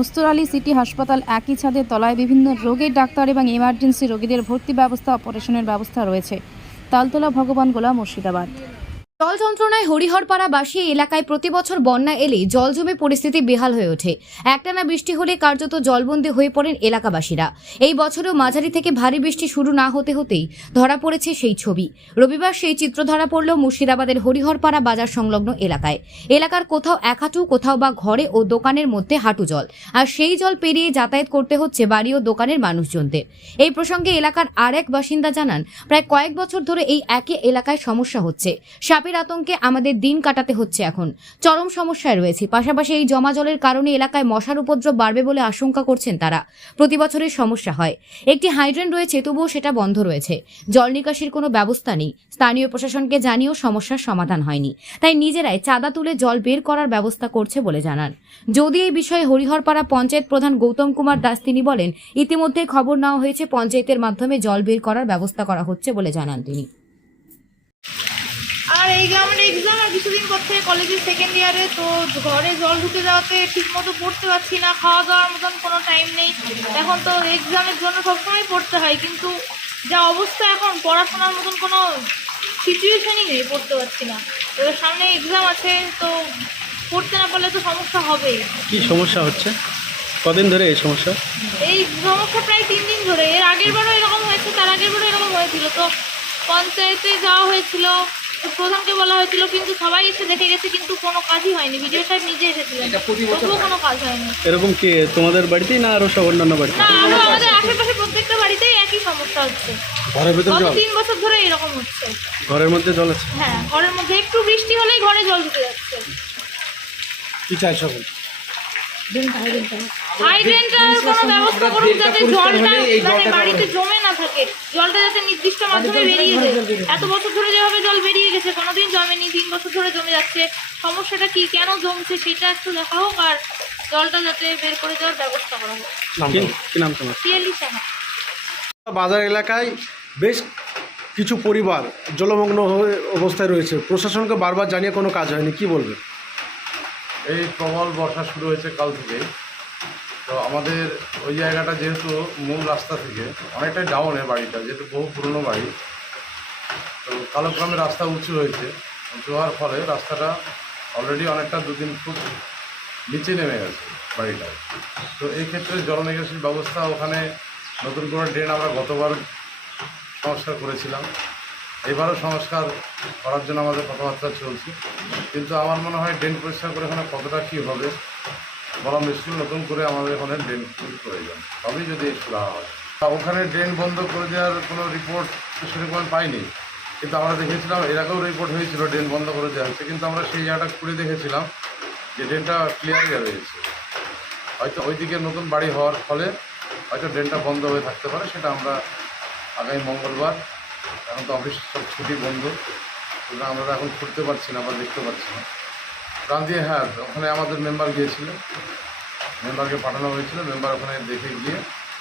উস্তরালী city হাসপাতাল একই ছাদের তলায় বিভিন্ন রোগের ডাক্তার এবং এমার্জেন্সি রোগীদের ভর্তি ব্যবস্থা অপারেশনের ব্যবস্থা রয়েছে। তালতলা ভগবান গোলা মুর্শিদাবাদ। জল যন্ত্রণায় হরিহরপাড়াবাসী এলাকায় প্রতি বছর বন্যা এলেই জল জমে পরিস্থিতি বেহাল হয়ে ওঠে। একটানা বৃষ্টি হলে কার্যত জলবন্দী হয়ে পড়েন এলাকাবাসীরা। এই বছরেও মাঝারি থেকে ভারী বৃষ্টি শুরু না হতে হতেই ধরা পড়েছে সেই ছবি। রবিবার সেই চিত্র ধরা পড়ল মুর্শিদাবাদের হরিহরপাড়া বাজার সংলগ্ন এলাকায়। এলাকার কোথাও এক হাঁটু, কোথাও বা ঘরে ও দোকানের মধ্যে হাঁটু জল। আর সেই জল পেরিয়ে যাতায়াত করতে হচ্ছে বাড়ি ও দোকানের মানুষজনদের। এই প্রসঙ্গে এলাকার আর এক বাসিন্দা জানান, প্রায় কয়েক বছর ধরে এই একই এলাকায় সমস্যা হচ্ছে। সাপের আতঙ্কে আমাদের দিন কাটাতে হচ্ছে এখন। চরম সমস্যায় রয়েছে। পাশাপাশি এই জমা জলের কারণে এলাকায় মশার উপদ্রব বাড়বে বলে আশঙ্কা করছেন তারা। প্রতি বছরের সমস্যা হয়। একটি হাইড্রেন রয়েছে, তবুও সেটা বন্ধ রয়েছে। জল নিকাশির কোনো ব্যবস্থা নেই। স্থানীয় প্রশাসনকে জানিয়েও সমস্যার সমাধান হয়নি। তাই নিজেরাই চাঁদা তুলে জল বের করার ব্যবস্থা করছে বলে জানান। যদি এই বিষয়ে হরিহরপাড়া পঞ্চায়েত প্রধান গৌতম কুমার দাস তিনি বলেন, ইতিমধ্যে খবর নেওয়া হয়েছে, পঞ্চায়েতের মাধ্যমে জল বের করার ব্যবস্থা করা হচ্ছে বলে জানান তিনি। আর এই গ্রামের এক্সাম আর কিছুদিন পর থেকে কলেজের সেকেন্ড ইয়ারে তো ঘরে জল ঢুকে যাওয়াতে ঠিক মতো পড়তে পারছি না খাওয়া দাওয়ার মতন কোনো টাইম নেই। এখন তো এক্সামের জন্য সবসময় পড়তে হয় কিন্তু যা অবস্থা এখন পড়াশোনার মতন কোনো সিচুয়েশনই নেই পড়তে পারছি না। এবার সামনে এক্সাম আছে তো পড়তে না পারলে তো সমস্যা হবেই। কি সমস্যা হচ্ছে? কদিন ধরে এই সমস্যা? এই সমস্যা প্রায় তিন দিন ধরে এর আগের বারও এরকম হয়েছে তার আগের বারও এরকম হয়েছিল তো পঞ্চায়েতে যাওয়া হয়েছিল তো প্রধানকে বলা হয়েছিল কিন্তু সবাই এসে দেখে গেছে কিন্তু কোনো কাজই হয়নি। বিডিও সাহেব নিজে এসেছিলেন। তবুও কোনো কাজ হয়নি। এরকম কি তোমাদের বাড়িতেই না আরও সব অন্যান্য বাড়িতে? না আরও আমাদের আশেপাশে প্রত্যেকটা বাড়িতেই একই সমস্যা হচ্ছে। ঘরের ভেতর জল? তিন বছর ধরে এরকম হচ্ছে। ঘরের মধ্যে জল আছে? হ্যাঁ ঘরের মধ্যে একটু বৃষ্টি হলেই ঘরে জল ঢুকে যাচ্ছে। কি চাইছো এখন? হাইড্রেনটার কোনো ব্যবস্থা করুন যাতে জলটা মানে বাড়িতে জমে থাকে। জলটা যাতে নির্দিষ্ট মাধ্যমে বেরিয়ে যায়। এত বছর ধরে যেভাবে জল বেরিয়ে গেছে কোনোদিন জমেনি তিন বছর ধরে জমে যাচ্ছে। সমস্যাটা কি কেন জমছে সেটা একটু দেখা হোক আর জলটা যাতে বের করে দেওয়ার ব্যবস্থা করা হোক। কি- কি নাম তোমার? পিএলই সাহা। বাজার এলাকায় বেশ কিছু পরিবার জলমগ্ন হয়ে অবস্থায় রয়েছে। প্রশাসনকে বারবার জানিয়ে কোনো কাজ হয়নি কি বলবে? এই প্রবল বর্ষা শুরু হয়েছে কাল থেকে তো আমাদের ওই জায়গাটা যেহেতু মূল রাস্তা থেকে, অনেকটাই ডাউনে বাড়িটা, যেহেতু বহু পুরনো বাড়ি। তো কালক্রমে রাস্তা উঁচু হয়েছে, উঁচু হওয়ার ফলে রাস্তাটা অলরেডি অনেকটা দুদিন খুব নিচে নেমে গেছে বাড়িটা তো এই ক্ষেত্রে জল নিকাশির ব্যবস্থা ওখানে নতুন করে ড্রেন আমরা গতবার সংস্কার করেছিলাম। এবারও সংস্কার করার জন্য আমাদের কথাবার্তা চলছে। কিন্তু আমার মনে হয় ড্রেন পরিষ্কার করে ওখানে কতটা কী হবে বলা মুশকিল নতুন করে আমাদের ওখানে ড্রেন প্রয়োজন তবেই যদি সুরা হয়। ওখানে ড্রেন বন্ধ করে দেওয়ার কোনো রিপোর্ট সেরকম পাইনি। কিন্তু আমরা দেখেছিলাম, এর আগেও রিপোর্ট হয়েছিল ড্রেন বন্ধ করে দেওয়া হয়েছে। কিন্তু আমরা সেই জায়গাটা খুঁড়ে দেখেছিলাম যে ড্রেনটা ক্লিয়ার রয়েছে হয়তো ওইদিকে নতুন বাড়ি হওয়ার ফলে হয়তো ড্রেনটা বন্ধ হয়ে থাকতে পারে, সেটা আমরা আগামী মঙ্গলবার। এখন তো অফিস সব ছুটি বন্ধ। সুতরাং আমরা এখন খুঁড়তে পারছি না বা দেখতে পাচ্ছি না। দিয়ে হ্যাঁ ওখানে আমাদের মেম্বার গিয়েছিল। মেম্বারকে পাঠানো হয়েছিল। মেম্বার ওখানে দেখে গিয়ে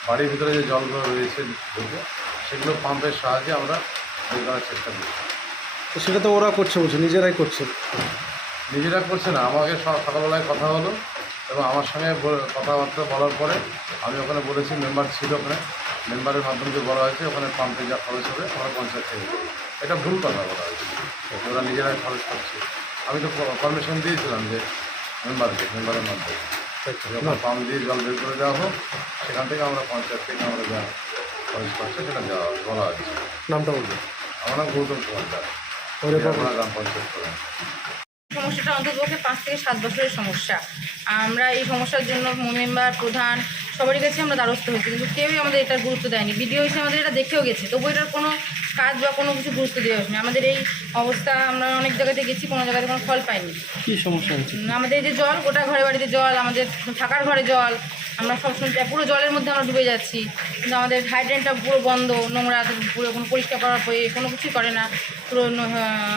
বাড়ির ভিতরে যে জলগুলো রয়েছে ঢুকে সেগুলো পাম্পের সাহায্যে আমরা বের করার চেষ্টা করছি। তো সেটা তো ওরা করছে বলছে নিজেরাই করছে। নিজেরা করছে না আমাকে সকালবেলায় কথা হলো এবং আমার সঙ্গে কথাবার্তা বলার পরে আমি ওখানে বলেছি মেম্বার ছিল ওখানে। মেম্বারের মাধ্যমে যে বলা হয়েছে ওখানে পাম্পে যা খরচ হবে আমরা পঞ্চায়েত থেকে এটা ভুল কথা বলা হয়েছে। ওরা নিজেরাই খরচ করছে। আমি তো পারমিশন দিয়েছিলাম যে মেম্বারকে মেম্বারের মাধ্যমে। যখন পাম্প দিয়ে জল বের করে দেওয়া হোক সেখান থেকে আমরা পঞ্চায়েত থেকে আমরা যা খরচ করছে সেটা দেওয়া বলা হয়েছে। নামটা বলবে আমার নাম গৌতম কুমার দাস গ্রাম পঞ্চায়েত প্রধান। সমস্যাটা অন্ততপক্ষে পাঁচ থেকে সাত বছরের সমস্যা। আমরা এই সমস্যার জন্য মেম্বার প্রধান সবারই কাছে আমরা দ্বারস্থ হয়েছি কিন্তু কেউই আমাদের এটার গুরুত্ব দেয়নি। বিডিও হিসেবে আমাদের এটা দেখেও গেছে তবু এটার কোনো কাজ বা কোনো কিছু গুরুত্ব দেওয়া হয়নি। আমাদের এই অবস্থা আমরা অনেক জায়গাতে গেছি কোনো জায়গাতে কোনো ফল পাইনি। কি সমস্যা হচ্ছে আমাদের এই যে জল গোটা ঘরে বাড়িতে জল আমাদের থাকার ঘরে জল আমরা সবসময় পুরো জলের মধ্যে আমরা ডুবে যাচ্ছি। কিন্তু আমাদের হাইড্রেনটা পুরো বন্ধ নোংরা পুরো কোনো পরিষ্কার করার পরে কোনো কিছুই করে না। পুরো ন-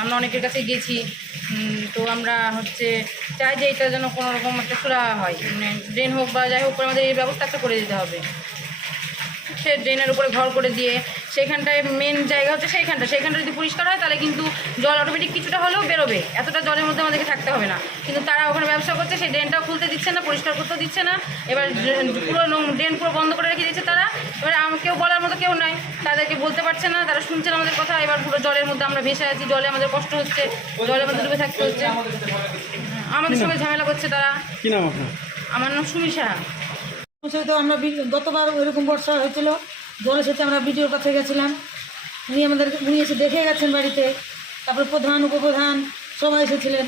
আমরা অনেকের কাছে গেছি। তো আমরা হচ্ছে চাই যে এটা যেন কোনো রকম একটা সুরা হয়। মানে ড্রেন হোক বা যাই হোক আমাদের এই ব্যবস্থা একটা করে দিতে হবে। সে ড্রেনের উপরে ঘর করে দিয়ে সেখানটায় মেন জায়গা হচ্ছে সেইখানটা। সেইখানটা যদি পরিষ্কার হয়, তাহলে কিন্তু জল অটোমেটিক কিছুটা হলেও বেরোবে। এতটা জলের মধ্যে আমাদেরকে থাকতে হবে না। কিন্তু তারা ওখানে ব্যবসা করছে, সেই ড্রেনটাও খুলতে দিচ্ছে না, পরিষ্কার করতে দিচ্ছে না। এবার পুরো ড্রেন পুরো বন্ধ করে রেখে দিচ্ছে তারা। এবার কেউ বলার মতো কেউ নাই। তাদেরকে বলতে পারছে না, তারা শুনছে না আমাদের কথা। এবার পুরো জলের মধ্যে আমরা ভেসে আছি, জলে আমাদের কষ্ট হচ্ছে জলের মধ্যে ডুবে থাকতে হচ্ছে। আমাদের সঙ্গে ঝামেলা করছে তারা। কি নাম আপনার? আমার নাম সুমি সাহা। তো আমরা গতবার ওইরকম বর্ষা হয়েছিল জল এসেছে আমরা বিডিওর কাছে গেছিলাম। উনি আমাদের উনি এসে দেখে গেছেন বাড়িতে। তারপরে প্রধান উপপ্রধান সবাই এসেছিলেন।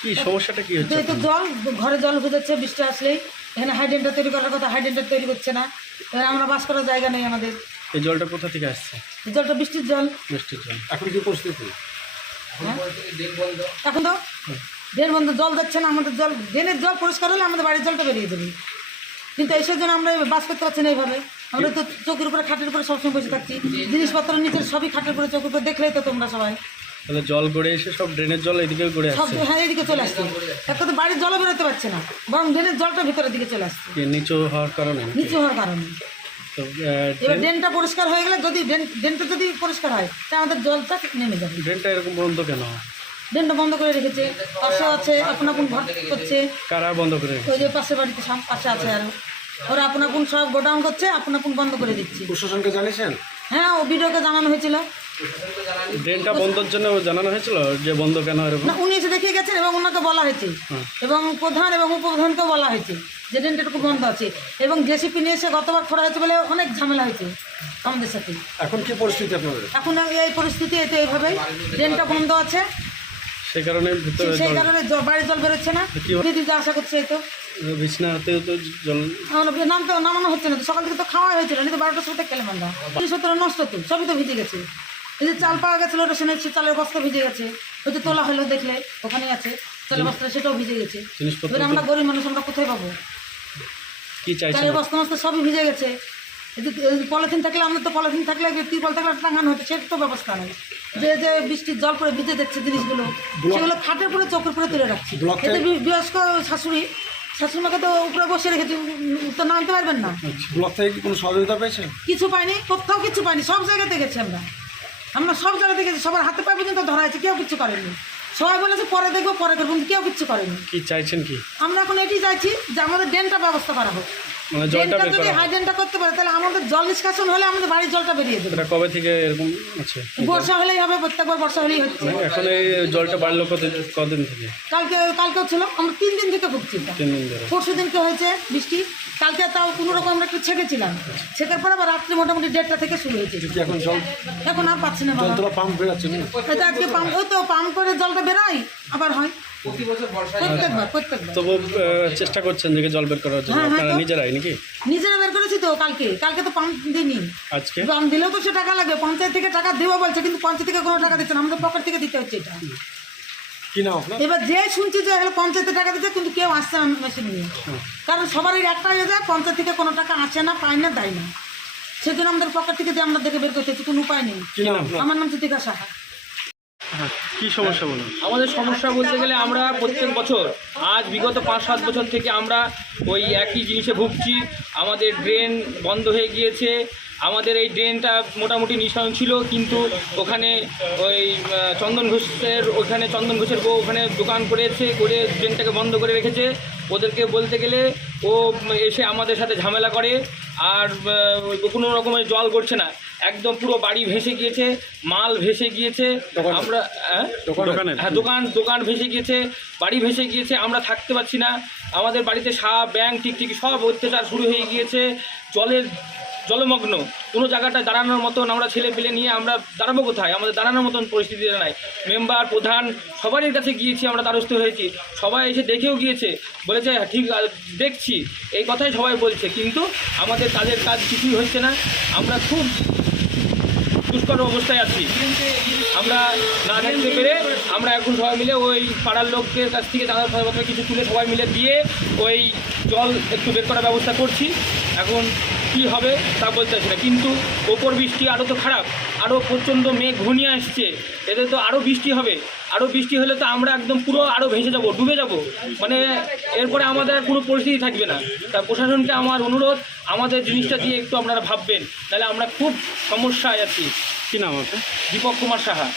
কি সমস্যাটা কি হচ্ছে? এই জল ঘরে জল যাচ্ছে বৃষ্টি আসলেই। এখানে হাইডেন্টার তৈরি করার কথা হাইডেন্টার তৈরি করছে না। এবার আমরা বাস করার জায়গা নেই আমাদের। এই জলটা কোথা থেকে আসছে? এই জলটা বৃষ্টির জল। বৃষ্টির জল। এখন কি পরিস্থিতি? হ্যাঁ? এখন তো ড্রেন বন্ধ জল যাচ্ছে না আমাদের জল ড্রেনের জল পরিষ্কার হলে আমাদের বাড়ির জলটা বেরিয়ে যাবে কিন্তু এইসব জন্য আমরা বাস করতে পারছি না এইভাবে। আমরা তো চোখের উপরে খাটের উপরে সবসময় বসে থাকছি। জিনিসপত্র নিচের সবই খাটের উপরে চোখের উপরে দেখলেই তো তোমরা সবাই। তাহলে জল গড়ে এসে সব ড্রেনের জল এদিকে গড়ে সব হ্যাঁ এদিকে চলে আসছে। একটা তো বাড়ির জলও বেরোতে পারছে না বরং ড্রেনের জলটা ভিতরের দিকে চলে আসছে। নিচু হওয়ার কারণে নিচু হওয়ার কারণে। এবার ড্রেনটা পরিষ্কার হয়ে গেলে যদি ড্রেন ড্রেনটা যদি পরিষ্কার হয় তাহলে আমাদের জলটা নেমে যাবে। ড্রেনটা এরকম বন্ধ কেন? ড্রেনটা বন্ধ করে রেখেছে। পাশে আছে আপন আপন ঘর করছে। কারা বন্ধ করে ওই যে পাশে বাড়িতে সব পাশে আছে আরও। ওরা আপন আপন সব গোডাউন করছে আপন আপন বন্ধ করে দিচ্ছে। প্রশাসনকে জানিয়েছেন? হ্যাঁ ও ভিডিওকে জানানো হয়েছিল। ড্রেনটা বন্ধর জন্য জানানো হয়েছিল যে বন্ধ কেন এরকম? না উনি এসে দেখিয়ে গেছেন এবং ওনাকে বলা হয়েছে। এবং প্রধান এবং উপপ্রধানকেও বলা হয়েছে যে ড্রেনটা একটু বন্ধ আছে। এবং জেসিপি নিয়ে এসে গতবার খোলা হয়েছে বলে অনেক ঝামেলা হয়েছে আমাদের সাথে। এখন কি পরিস্থিতি আপনাদের? এখন এই পরিস্থিতি এতে এইভাবেই ড্রেনটা বন্ধ আছে। সেই কারণে ভিতরে সেই জল কারণে বাড়ির জল বেরোচ্ছে না। দিদি যা আশা করছে এই তো। বিছনাতেও তো জল নামতে নামানো হচ্ছে না সকাল থেকে তো খাওয়া হয়েছিল না তো বারোটার সময় খেলাম আমরা জিনিসপত্র নষ্ট তো সবই তো ভিজে গেছে। এই যে চাল পাওয়া গেছিল রেশনের সে চালের বস্তা ভিজে গেছে। ওই যে তোলা হলো দেখলে ওখানে আছে। চালের বস্তা সেটাও ভিজে গেছে। এবার আমরা গরিব মানুষ আমরা কোথায় পাবো? চালের বস্তা মস্তা সবই ভিজে গেছে। পলিথিন থাকলে আমাদের তো পলিথিন থাকলে তিরপল থাকলে টাঙানো হতো সেটা তো ব্যবস্থা নেই। যে যে বৃষ্টির জল পরে ভিজে যাচ্ছে জিনিসগুলো সেগুলো খাটের পরে চোখের পরে তুলে রাখছি। এতে বয়স্ক শাশুড়ি শাশুড়িমাকে তো উপরে বসে রেখেছি উম, তো নামতে পারবেন না। ব্লক থেকে কি কোনো সহযোগিতা পেয়েছেন কিছু পাইনি কোথাও কিছু পাইনি সব জায়গাতে গেছি আমরা। আমরা সব জায়গাতে গেছি সবার হাতে পায়ে পর্যন্ত ধরা আছে কেউ কিছু করেনি। সবাই বলেছে পরে দেখব পরে করব কেউ কিছু করেনি। কি চাইছেন কি? আমরা এখন এটি চাইছি যে আমাদের ড্রেনটা ব্যবস্থা করা হোক। মানে জলটা বের যদি করা। হাইড্রেনটা করতে পারে তাহলে আমাদের জল নিষ্কাশন হলে আমাদের বাড়ির জলটা বেরিয়ে যাবে। এটা কবে থেকে এরকম আছে বর্ষা হলেই হবে প্রত্যেকবার বর্ষা হলেই হচ্ছে। এখন এই জলটা বাড়লো কত কদিন থেকে? কালকে কালকেও ছিল আমরা তিন দিন থেকে ভুগছি এটা। তিন দিন ধরে। পরশু দিনকে হয়েছে বৃষ্টি? কালকে তাও কোনো রকম আমরা একটু ছেঁকেছিলাম। ছেঁকার পর আবার রাত্রি মোটামুটি দেড়টা থেকে শুরু হয়েছে। কি এখন জল? এখন আর পাচ্ছি না বাবা। তোলা পাম্প বেরোচ্ছে না আজকে পাম্প ওই তো পাম্প করে জলটা বেরোয় আবার হয়। চেষ্টা করছেন যে জল বের করার জন্য। হ্যাঁ, হ্যাঁ আপনারা নিজেরাই নাকি? নিজেরা বের করেছি তো কালকে। কালকে তো পাম্প দিইনি। আজকে? পাম্প দিলেও তো সে টাকা লাগবে। পঞ্চায়েত থেকে টাকা দেবো বলছে কিন্তু পঞ্চায়েত থেকে কোনো টাকা দিচ্ছে না। আমাদের পকেট থেকে দিতে হচ্ছে এটা। এবার যে শুনছি যে হলো পঞ্চায়েতে টাকা দিচ্ছে কিন্তু কেউ আসছে না মেশিন নিয়ে। কারণ সবারই একটা হয়ে যায় পঞ্চায়েত থেকে কোনো টাকা আসে না পায় না দেয় না। সেজন্য আমাদের পকেট থেকে যে আমরা দেখে বের করতে হচ্ছে, কোনো উপায় নেই। আমার নাম চিতিকা সাহা। হ্যাঁ কি সমস্যা বলুন? আমাদের সমস্যা বলতে গেলে আমরা প্রত্যেক বছর, আজ বিগত পাঁচ, সাত বছর থেকে আমরা ওই একই জিনিসে ভুগছি। আমাদের ড্রেন বন্ধ হয়ে গিয়েছে। আমাদের এই ড্রেনটা মোটামুটি নিঃসরণ ছিল, কিন্তু ওখানে ওই চন্দন ঘোষের, ওখানে চন্দন ঘোষের বউ ওখানে দোকান করেছে, করে ড্রেনটাকে বন্ধ করে রেখেছে। ওদেরকে বলতে গেলে ও এসে আমাদের সাথে ঝামেলা করে, আর কোনো রকমের জল করছে না। একদম পুরো বাড়ি ভেসে গিয়েছে মাল ভেসে গিয়েছে? আমরা হ্যাঁ? দোকানে হ্যাঁ দোকান দোকান ভেসে গিয়েছে বাড়ি ভেসে গিয়েছে আমরা থাকতে পারছি না। আমাদের বাড়িতে সাপ ব্যাং টিকটিকি সব অত্যাচার শুরু হয়ে গিয়েছে। জলের জলমগ্ন কোনো জায়গাটা দাঁড়ানোর মতন আমরা ছেলে পেলে নিয়ে আমরা দাঁড়াবো কোথায়? আমাদের দাঁড়ানোর মতন পরিস্থিতি নাই। মেম্বার প্রধান সবারই কাছে গিয়েছি আমরা দ্বারস্থ হয়েছি। সবাই এসে দেখেও গিয়েছে বলেছে "হ্যাঁ, ঠিক দেখছি। এই কথাই সবাই বলছে কিন্তু আমাদের কাজের কাজ কিছুই হচ্ছে না। আমরা খুব দুষ্কর অবস্থায় আছি। আমরা না থাকতে পেরে আমরা এখন সবাই মিলে ওই পাড়ার লোকদের কাছ থেকে দাঁড়ার সবাই কিছু তুলে সবাই মিলে দিয়ে ওই জল একটু বের করার ব্যবস্থা করছি। এখন কি হবে তা বলতে চাইছি না। কিন্তু ওপর বৃষ্টি আরও তো খারাপ আরও প্রচণ্ড মেঘ ঘনিয়ে আসছে এতে তো আরও বৃষ্টি হবে। আরও বৃষ্টি হলে তো আমরা একদম পুরো আরও ভেসে যাব ডুবে যাব। মানে এরপরে আমাদের আর কোনো পরিস্থিতি থাকবে না। তা প্রশাসনকে আমার অনুরোধ আমাদের জিনিসটা দিয়ে একটু আপনারা ভাববেন। তাহলে আমরা খুব সমস্যায় আছি। কি নাম আছে দীপক কুমার সাহা।